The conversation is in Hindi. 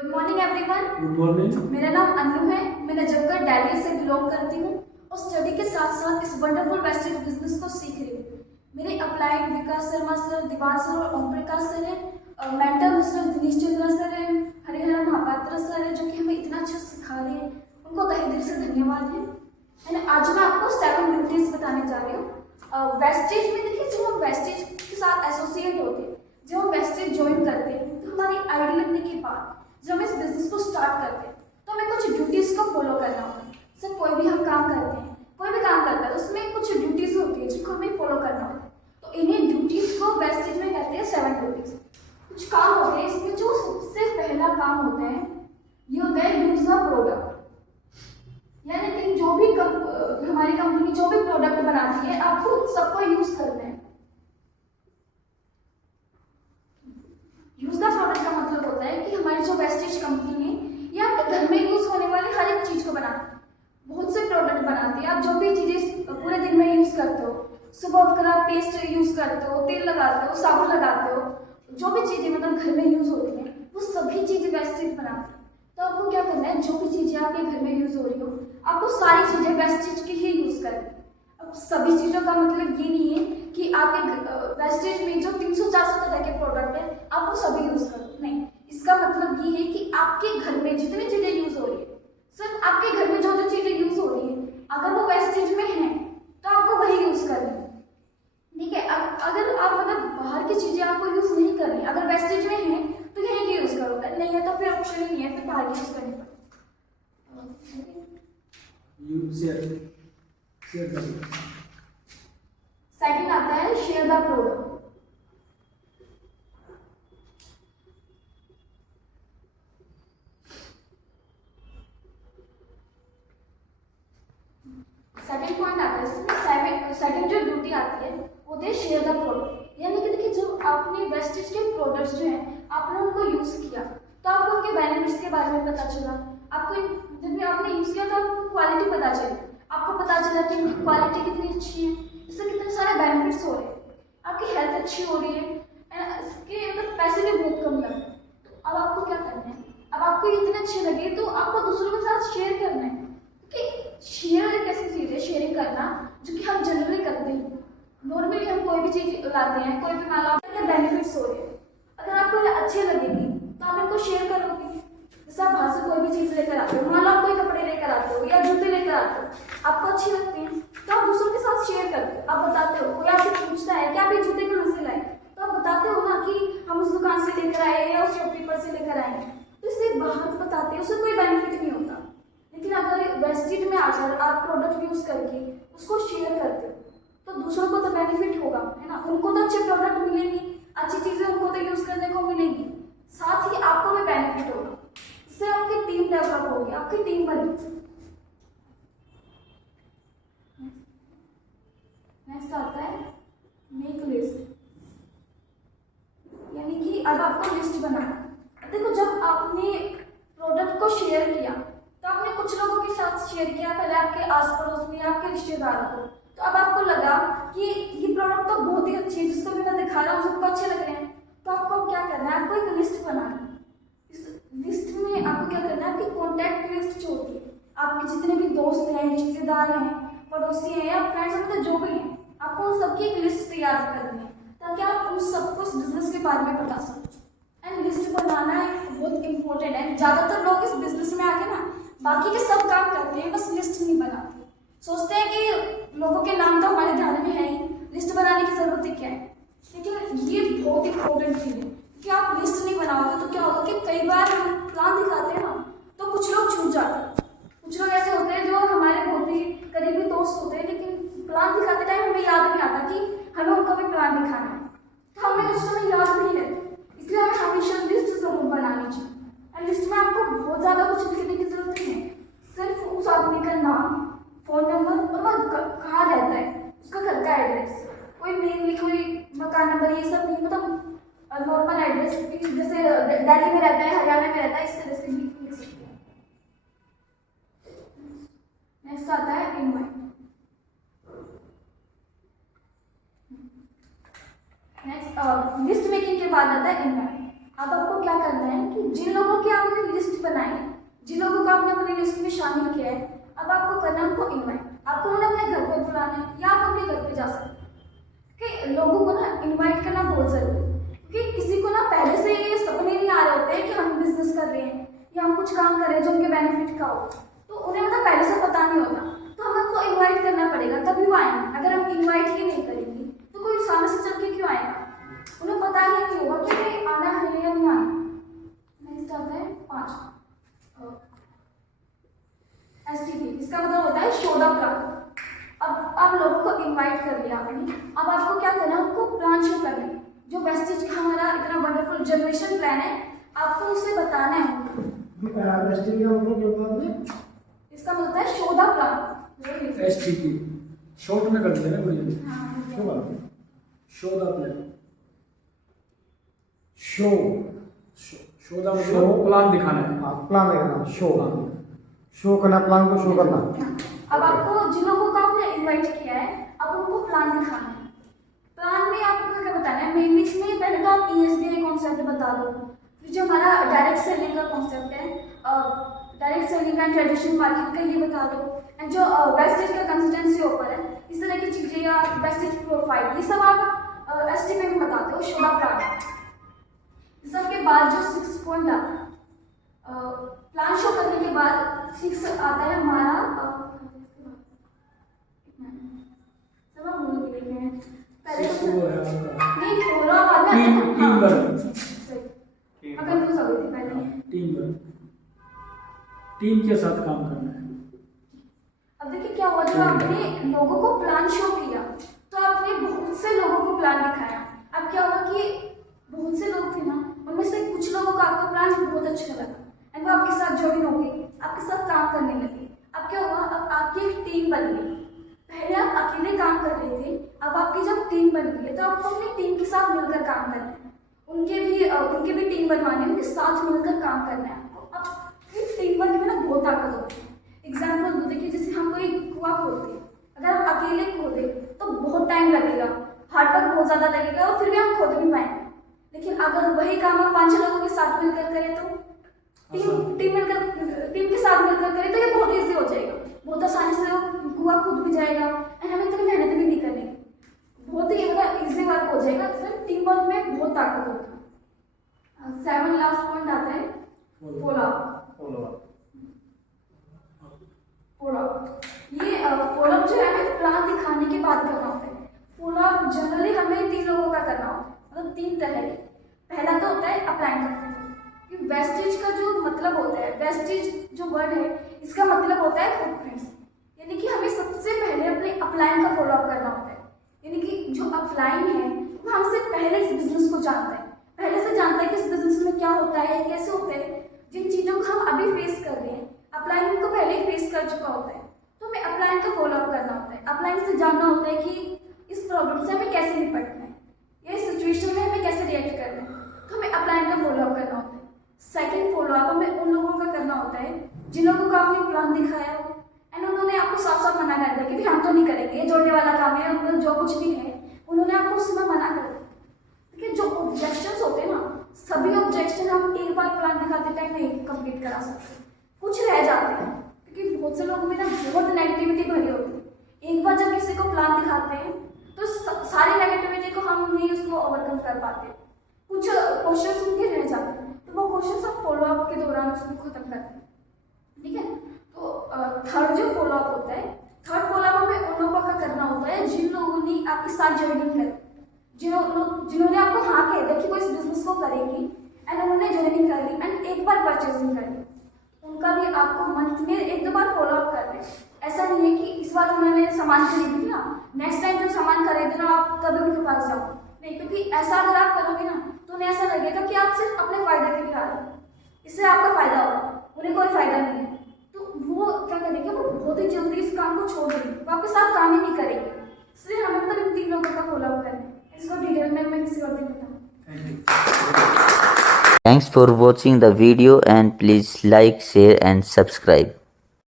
Good morning everyone. Good morning. मेरा नाम अनु है। मैं नजफगढ़ दिल्ली से बिलोंग करती हूँ और स्टडी के साथ साथ इस वंडरफुल वेस्टेज बिजनेस को सीख रही हूँ। मेरे अप्लाइड विकास शर्मा सर, दीवान सर और ओम प्रकाश सर है, mentor mister Dinesh Chandra sir है, हरिहर महापात्र सर है, जो कि हमें इतना अच्छा सिखा रहे हैं। उनको तहे दिल से धन्यवाद है। एंड आज मैं आपको 7 ड्यूटीज बताने जा रही हूँ। वेस्टेज में देखिए, जब हम वेस्टेज के साथ एसोसिएट होते हैं, जब हम वेस्टेज ज्वाइन करते हैं, तो हमारी आईडी लगने के बाद जब हम इस बिजनेस को स्टार्ट करते हैं तो हमें कुछ ड्यूटीज को फॉलो करना होता है। सर कोई भी हम काम करते हैं, कोई भी काम करता है, उसमें कुछ ड्यूटीज होती है जिनको हमें फॉलो करना होता है। तो इन्हीं ड्यूटीज को वेस्टेज में कहते हैं 7 ड्यूटीज। कुछ काम होते हैं इसमें। जो सबसे पहला काम होता है ये होता है यूज द प्रोडक्ट, यानी कि जो भी हमारी कंपनी जो भी प्रोडक्ट बनाती है आपको सबको यूज करना है। यूज द प्रोडक्ट का मतलब होता है कि हमारी जो वेस्टेज कंपनी है ये आपके घर में यूज होने वाली हर एक चीज को बनाती है। बहुत से प्रोडक्ट बनाती है। आप जो भी चीजें पूरे दिन में यूज करते हो, सुबह उठकर आप पेस्ट यूज करते हो, तेल लगाते हो, साबुन लगाते हो, जो भी चीजें मतलब घर में यूज होती हैं वो सभी चीजें वेस्टेज बनाती है। तो आपको क्या करना है, जो भी चीजें आपके घर में यूज हो रही हो आपको सारी चीजें वेस्टेज की ही यूज करनी है। अब सभी चीजों का मतलब ये नहीं है कि आपके वेस्टेज में जो 300-400 तरह के प्रोडक्ट है आप वो सभी यूज करो, नहीं। इसका मतलब ये है कि आपके घर में जितनी चीजें यूज हो रही है, सिर्फ आपके घर में जो जो चीजें यूज हो रही है अगर वो वेस्टेज में है तो आपको वही यूज करनी है, ठीक है। अब अगर आप मतलब बाहर की चीजें आपको यूज नहीं करनी, अगर वेस्टेज में है तो यही की यूज करो, नहीं है तो फिर ऑप्शन ही नहीं है, फिर बाहर यूज करनी पड़ेगी। सेकंड आता है share the product. Second point आता है इसमें, सेकंड जो ड्यूटी आती है वो है शेयर द प्रोडक्ट। यानी कि देखिए, जब आपने वेस्टेज के प्रोडक्ट्स जो हैं आपने उनको यूज किया तो आपको उनके बेनिफिट्स के बारे में पता चला। आपको जब भी आपने यूज किया तो आपको क्वालिटी पता चली, आपको पता चला कि इनकी क्वालिटी कितनी अच्छी है, इससे कितने सारे बेनिफिट्स हो रहे हैं, आपकी हेल्थ अच्छी हो रही है, इसके मतलब पैसे भी बहुत कम लग रहे हैं। तो अब आपको क्या करना है, अब आपको इतने अच्छे लगे तो आपको दूसरों के साथ शेयर करना है। क्योंकि शेयर एक ऐसी चीज है, शेयरिंग करना, जो कि हम जनरली करते हैं। नॉर्मली हम कोई भी चीज लाते हैं, कोई भी मान लो आपके बेनिफिट्स हो रहे हैं, अगर आपको ये अच्छे लगेगी तो आप इनको शेयर करोगे। जैसे आप बाहर से कोई भी चीज लेकर आते हो, मान लो आप कोई कपड़े लेकर आते हो या जूते लेकर आते हो, आपको अच्छी लगती है तो आप दूसरों के साथ शेयर करते हो, आप बताते हो। कोई आपसे पूछता है कि आप ये जूते कहाँ से लाए, तो आप बताते हो ना कि हम उस दुकान से लेकर आए या उस शॉपकीपर से लेकर आए। तो इससे बाहर बताते हैं, उससे कोई बेनिफिट नहीं होता। लेकिन अगर वेस्टेज में आकर आप प्रोडक्ट यूज करके उसको शेयर करते हो तो दूसरों को तो बेनिफिट होगा, है ना। उनको तो अच्छे प्रोडक्ट मिलेंगे, अच्छी चीजें उनको तो यूज करने को मिलेंगी, साथ ही आपको भी बेनिफिट होगा। इससे आपकी टीम डेवलप होगी, आपकी टीम बनेगी। नेक्स्ट आता है मेक लिस्ट, यानी कि अब आपको लिस्ट बनाना। देखो, जब आपने प्रोडक्ट को शेयर किया तो आपने कुछ लोगों के साथ शेयर किया, पहले आपके आस पड़ोस में, आपके रिश्तेदारों को, तो अब आपको लगा कि ये प्रोडक्ट तो बहुत ही अच्छी है, जिसको भी मैं दिखा रहा हूँ सबको अच्छे लग रहे हैं, तो आपको क्या करना है, आपको एक लिस्ट बनाना है। इस लिस्ट में आपको क्या करना है, आपकी कॉन्टैक्ट लिस्ट जो होती है, आपके जितने भी दोस्त हैं, रिश्तेदार हैं, पड़ोसी हैं या फ्रेंड्स, मतलब जो भी हैं, आपको उन सबकी एक लिस्ट तैयार करनी है ताकि आप उन सबको इस बिजनेस के बारे में बता सको। एंड लिस्ट बनाना बहुत इंपॉर्टेंट है। ज़्यादातर लोग इस बिजनेस में आके ना बाकी के सब काम करते हैं, बस लिस्ट नहीं बनाते। सोचते हैं कि लोगों के नाम तो हमारे ध्यान में है ही, लिस्ट बनाने की जरूरत ही क्या है। लेकिन ये बहुत इंपॉर्टेंट चीज है कि आप लिस्ट नहीं बनाओगे तो क्या होगा कि कई बार हम प्लान दिखाते हैं ना तो कुछ लोग छूट जाते हैं। कुछ लोग ऐसे होते हैं जो हमारे बहुत ही करीबी दोस्त होते हैं, लेकिन प्लान दिखाते टाइम हमें याद नहीं आता कि हमें उनका भी प्लान दिखाना है, तो हमें उस समय याद नहीं रहता। इसलिए हमें हमेशा लिस्ट जरूर बनानी चाहिए। एंड लिस्ट में आपको बहुत ज़्यादा कुछ लिखने की जरूरत नहीं है, सिर्फ उस आदमी का नाम, फोन नंबर और वह कहाँ रहता है, उसका घर का एड्रेस, कोई मेल, कोई मकान नंबर, ये सब नहीं, मतलब नॉर्मल एड्रेस, जैसे दिल्ली में रहता है, हरियाणा में रहता है, इस तरह से भी लिख सकते हैं। नेक्स्ट आता है इनवाइट। नेक्स्ट लिस्ट मेकिंग के बाद आता है इनवाइट। अब आपको क्या करना है कि जिन लोगों की आपने लिस्ट बनाई है, जिन लोगों को आपने अपनी लिस्ट में शामिल किया है, अब आपको करना है उनको इनवाइट। आपको उन्हें अपने घर पर बुलाना है या आप उनके घर पे जा सकते हैं। कि लोगों को ना इनवाइट करना बहुत ज़रूरी है, क्योंकि किसी को ना पहले से ये सपने नहीं आ रहे होते हैं कि हम बिजनेस कर रहे हैं या हम कुछ काम कर रहे हैं जो उनके बेनिफिट का हो, तो उन्हें मतलब पहले से पता नहीं होता। तो हमें उनको इन्वाइट करना पड़ेगा तभी वो आएंगे। अगर हम इन्वाइट ही नहीं करेंगे तो कोई सामने से चल के क्यों आएगा, उन्हें पता ही नहीं होगा कि भाई आना है या नहीं आना। नेक्स्ट आता है 5 STP। इसका मतलब होता है शो द प्लान। अब आप लोगों को इनवाइट कर लिया आपने, अब आपको क्या करना है, उनको प्लान शो करना है। जो वेस्टेज का हमारा इतना वंडरफुल जनरेशन प्लान है, आपको उसे बताना है। इसका मतलब है show the plan. STP short में कर देना मुझे। हाँ, show the plan. Show the मतलब प्लान दिखाना है। प्लान देखना, शो करना, प्लान को शो करना। अब आपको जिन लोगों को आपने इनवाइट किया है, अब उनको प्लान दिखाना है। प्लान में आपको क्या बताना है, मेनली इसमें पहले तो आप ESBI कॉन्सेप्ट बता दो, फिर जो हमारा डायरेक्ट सेलिंग का कॉन्सेप्ट है, direct selling and traditional market का ये बता दो, एंड जो वेस्टेज का कंसिस्टेंसी ऑफर है, इस तरह की चीज़ें या वेस्टेज प्रोफाइल, ये सब आप STP में बताते हो, शो द प्लान। इस सब के बाद जो 6 पॉइंट आता है, प्लान शो करने के बाद 6 आता है हमारा पहले नहीं फॉलो अप टीम के साथ काम करना है। अब देखिए क्या हुआ, जो आपने लोगों को प्लान शो किया तो आपने बहुत से लोगों को प्लान दिखाया। अब क्या हुआ कि बहुत से लोग थे ना, उनमें से कुछ लोगों का आपका प्लान बहुत अच्छा लगा एंड वो आपके साथ ज्वाइन हो गए, आपके साथ काम करने लगे। अब क्या हुआ, अब आपकी एक टीम बन गई। पहले आप अकेले काम कर रहे थे, अब आपकी जब टीम बन गई है तो आपको अपनी टीम के साथ मिलकर काम करना है। उनके भी टीम बनवानी है, उनके साथ मिलकर काम करना है आपको। अब इस टीम बनने में ना बहुत ताकत होती है। एग्जाम्पल दो, देखिए जैसे हम कोई कुआं खोदते हैं, अगर हम अकेले खोदे तो बहुत टाइम लगेगा, हार्ड वर्क बहुत ज़्यादा लगेगा और फिर भी हम खोद नहीं पाएंगे। लेकिन अगर वही काम हम 5 लोगों के साथ मिलकर करें तो टीम के साथ मिलकर करें तो ये बहुत ईजी हो जाएगा, बहुत आसानी से कुआं खुद भी जाएगा एंड हमें इतनी मेहनत भी नहीं करनी, बहुत ही ईजी वर्क हो जाएगा। इसलिए टीम वर्क में बहुत ताकत होती है। 7 लास्ट पॉइंट आता है फॉलो अप। ये फॉलो अप जो है हमें प्लान दिखाने के बाद करना होता है। फॉलो अप जनरली हमें 3 लोगों का करना होता है, मतलब 3 तरह के। पहला तो होता है अप्लाइंग का। वेस्टेज का जो मतलब होता है, वेस्टेज जो वर्ड है इसका मतलब होता है फुटप्रिंट्स, यानी कि हमें सबसे पहले अपने अपलाइन का फॉलो अप करना होता है। यानी कि जो अपलाइन है वो हमसे पहले इस बिजनेस को जानता है, पहले से जानता है कि इस बिजनेस में क्या होता है, कैसे होते हैं। जिन चीज़ों को हम अभी फेस कर रहे हैं, अपलाइन उनको पहले ही फेस कर चुका होता है, तो हमें अपलाइन का फॉलो अप करना होता है। अपलाइन से जानना होता है कि इस प्रॉब्लम से हमें कैसे निपटना है, या इस सिचुएशन में हमें कैसे रिएक्ट करना है, तो हमें अपलाइन का फॉलो अप करना होता है। सेकंड फॉलो अप हमें उन लोगों का करना होता है जिन लोगों को आपने प्लान दिखाया हो एंड उन्होंने आपको साफ साफ मना कर दिया कि भी हम तो नहीं करेंगे, जोड़ने वाला काम है, मतलब जो कुछ भी है उन्होंने आपको उसमें मना कर दिया। देखिए जो ऑब्जेक्शंस होते हैं ना, सभी ऑब्जेक्शन हम एक बार प्लान दिखाते टाइम नहीं कंप्लीट करा सकते, कुछ रह जाते हैं, क्योंकि बहुत से लोगों में ना बहुत नेगेटिविटी भरी होती है। एक बार जब किसी को प्लान दिखाते हैं तो सारी नेगेटिविटी को हम नहीं उसको ओवरकम कर पाते, कुछ क्वेश्चंस उनके रह जाते हैं, तो वो क्वेश्चन सब फॉलो अप के दौरान उसको खत्म करते हैं। ठीक है, तो थर्ड जो फॉलो अप होता है, थर्ड फॉलो अप हमें उन लोगों का करना होता है जिन लोगों ने आपके साथ ज्वाइनिंग करी, जिन्होंने आपको हाँ कह दिया कि वो इस बिजनेस को करेंगी एंड उन्होंने ज्वाइनिंग कर ली एंड एक बार परचेजिंग करी, उनका भी आपको मंथ में 1-2 बार फॉलो अप करना है। ऐसा नहीं है कि इस बार उन्होंने सामान खरीद लिया, नेक्स्ट टाइम जब सामान खरीदना आप तभी उनके पास जाओ, नहीं, क्योंकि ऐसा अगर आप करोगे ना तो उन्हें ऐसा लगेगा कि आप सिर्फ अपने फायदे के लिए आ रहे हो, इससे आपका फायदा होगा, उन्हें कोई फायदा नहीं है, तो वो क्या करेंगे, वो बहुत ही जल्दी इस काम को छोड़ देंगे, वो आपके साथ काम ही नहीं करेंगे। इसलिए हमें मतलब इन 3 लोगों का फॉलो अप करना है। इसको डिटेल में मैं किसी और दिन बताऊँ। Thanks for watching the video and please like, share and subscribe.